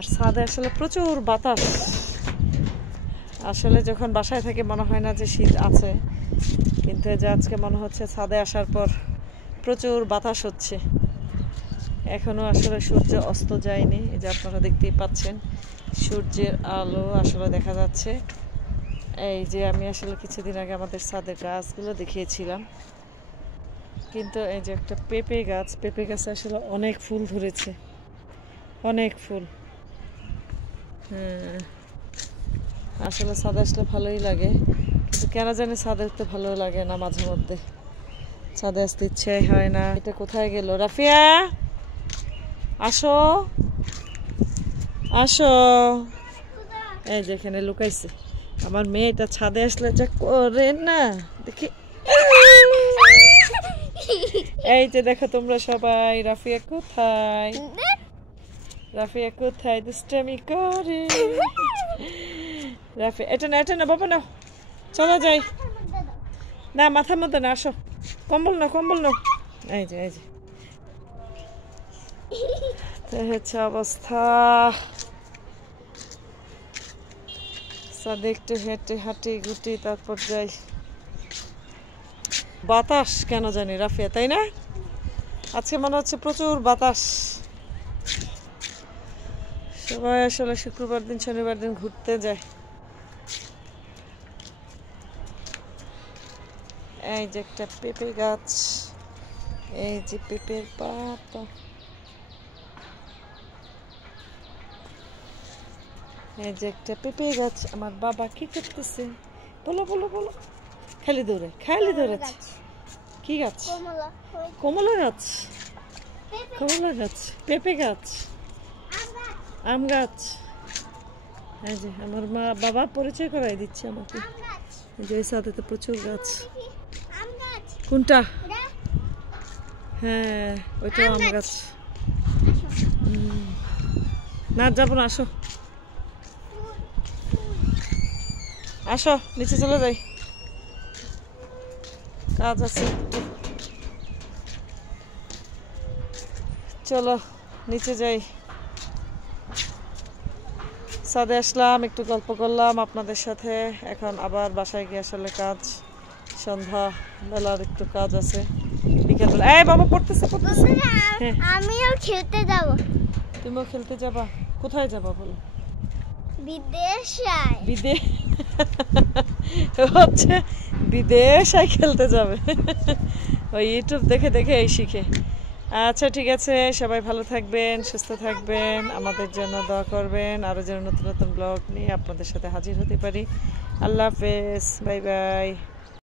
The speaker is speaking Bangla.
আর ছাদে আসলে প্রচুর বাতাস। আসলে যখন বাসায় থেকে মনে হয় না যে শীত আছে, কিন্তু এই যে আজকে মনে হচ্ছে ছাদে আসার পর প্রচুর বাতাস হচ্ছে। এখনো আসলে সূর্য অস্ত যায়নি, এই যে আপনারা দেখতেই পাচ্ছেন সূর্যের আলো আসলে দেখা যাচ্ছে। এই যে আমি আসলে কিছুদিন আগে আমাদের ছাদের গাছগুলো দেখিয়েছিলাম, কিন্তু এই যে একটা পেঁপে গাছে আসলে অনেক ফুল ধরেছে, অনেক ফুল। হ্যাঁ, আসলে ছাদে আসলে ভালোই লাগে, কিন্তু কেন জানি ছাদে উঠতে ভালো লাগে না, মাঝে মধ্যে ছাদে আসতে ইচ্ছে হয় না। এটা কোথায় গেল? রাফিয়া আসো আসো, এই যে এখানে লুকাইছে আমার মেয়েটা। ছাদে আসলে যা করে না দেখি। এই যে দেখো তোমরা সবাই, রাফিয়া কোথায়, রাফিয়া কোথায় দুষ্টামি করে। রাফিয়া এটা না বাবা, না চলো যাই। না মাথার মধ্যে না, আসো, কম্বল না। এই যে তো হচ্ছে অবস্থা। ছাদে একটু হাঁটি গুটি তারপর যাই। বাতাস কেন জানি রাফিয়া, তাই না? আজকে মনে হচ্ছে প্রচুর বাতাস। সবাই আসলে শুক্রবার দিন শনিবার দিন ঘুরতে যায়। এই যে একটা পেঁপে গাছ, এই যে পেঁপের পাতা, এই যে একটা পেঁপে গাছ। আমার বাবা কি করতেছে বলো? খালি দৌড়াচ্ছে। কি গাছ? কমলা গাছ, পেঁপে গাছ, আম গাছ। এই যে আমার বাবা পরিচয় করাই দিচ্ছে আমাকে। এই যে সাথে তো প্রচুর গাছ। কোনটা? হ্যাঁ ওইটা আম গাছ। না যাবো না, আসো নিচে চলে যাই, কাজ আছে। চলো নিচে যাই। ছাদে আসলাম, একটু গল্প করলাম আপনাদের সাথে। এখন আবার বাসায় গিয়ে আসলে কাজ, সন্ধ্যা বেলার একটু কাজ আছে। বিকেলবেলা এই বাবা পড়তেছে। আমিও খেলতে যাব। তুমিও খেলতে যাবা? কোথায় যাবা বলো? বিদেশায় খেলতে যাবে। ওই ইউটিউব দেখে এই শিখে। আচ্ছা ঠিক আছে, সবাই ভালো থাকবেন, সুস্থ থাকবেন, আমাদের জন্য দোয়া করবেন, আরও যেন নতুন ব্লগ নিয়ে আপনাদের সাথে হাজির হতে পারি। আল্লাহ হাফেজ, বাই বাই।